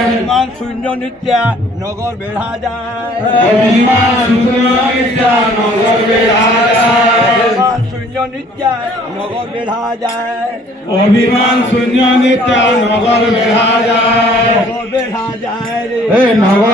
যায় অভিমান শূন্য নিত্যা নগর বেড়া যায় অভিমান শূন্য নিত্যা নগর বেড়া যায় অভিমান শূন্য নিত্যা নগর বেড়া যায় অভিমান শূন্য নিত্যা নগর বেড়া যায় নগর বেড়া যায় রে হে নগর